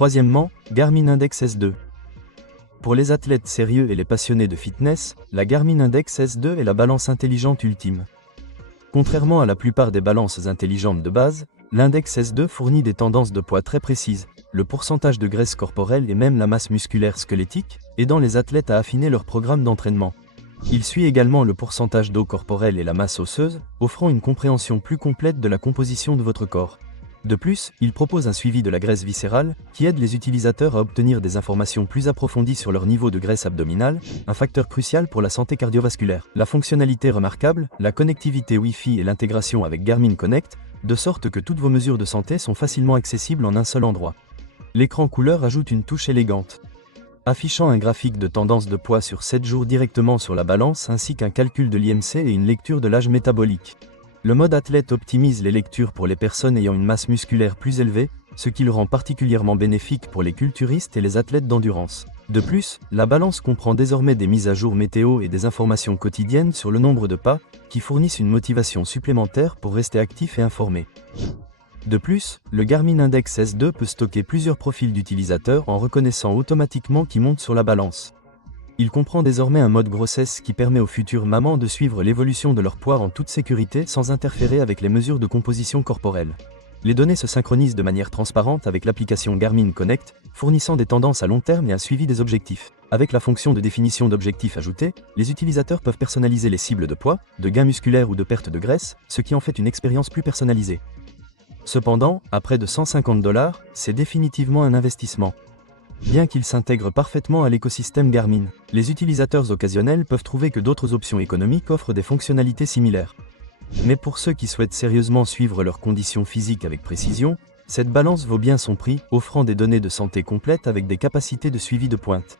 Troisièmement, Garmin Index S2. Pour les athlètes sérieux et les passionnés de fitness, la Garmin Index S2 est la balance intelligente ultime. Contrairement à la plupart des balances intelligentes de base, l'index S2 fournit des tendances de poids très précises, le pourcentage de graisse corporelle et même la masse musculaire squelettique, aidant les athlètes à affiner leur programme d'entraînement. Il suit également le pourcentage d'eau corporelle et la masse osseuse, offrant une compréhension plus complète de la composition de votre corps. De plus, il propose un suivi de la graisse viscérale, qui aide les utilisateurs à obtenir des informations plus approfondies sur leur niveau de graisse abdominale, un facteur crucial pour la santé cardiovasculaire. La fonctionnalité remarquable, la connectivité Wi-Fi et l'intégration avec Garmin Connect, de sorte que toutes vos mesures de santé sont facilement accessibles en un seul endroit. L'écran couleur ajoute une touche élégante, affichant un graphique de tendance de poids sur 7 jours directement sur la balance ainsi qu'un calcul de l'IMC et une lecture de l'âge métabolique. Le mode athlète optimise les lectures pour les personnes ayant une masse musculaire plus élevée, ce qui le rend particulièrement bénéfique pour les culturistes et les athlètes d'endurance. De plus, la balance comprend désormais des mises à jour météo et des informations quotidiennes sur le nombre de pas, qui fournissent une motivation supplémentaire pour rester actif et informé. De plus, le Garmin Index S2 peut stocker plusieurs profils d'utilisateurs en reconnaissant automatiquement qui monte sur la balance. Il comprend désormais un mode grossesse qui permet aux futures mamans de suivre l'évolution de leur poids en toute sécurité sans interférer avec les mesures de composition corporelle. Les données se synchronisent de manière transparente avec l'application Garmin Connect, fournissant des tendances à long terme et un suivi des objectifs. Avec la fonction de définition d'objectifs ajoutée, les utilisateurs peuvent personnaliser les cibles de poids, de gain musculaire ou de perte de graisse, ce qui en fait une expérience plus personnalisée. Cependant, à près de 150 $, c'est définitivement un investissement. Bien qu'il s'intègre parfaitement à l'écosystème Garmin, les utilisateurs occasionnels peuvent trouver que d'autres options économiques offrent des fonctionnalités similaires. Mais pour ceux qui souhaitent sérieusement suivre leurs conditions physiques avec précision, cette balance vaut bien son prix, offrant des données de santé complètes avec des capacités de suivi de pointe.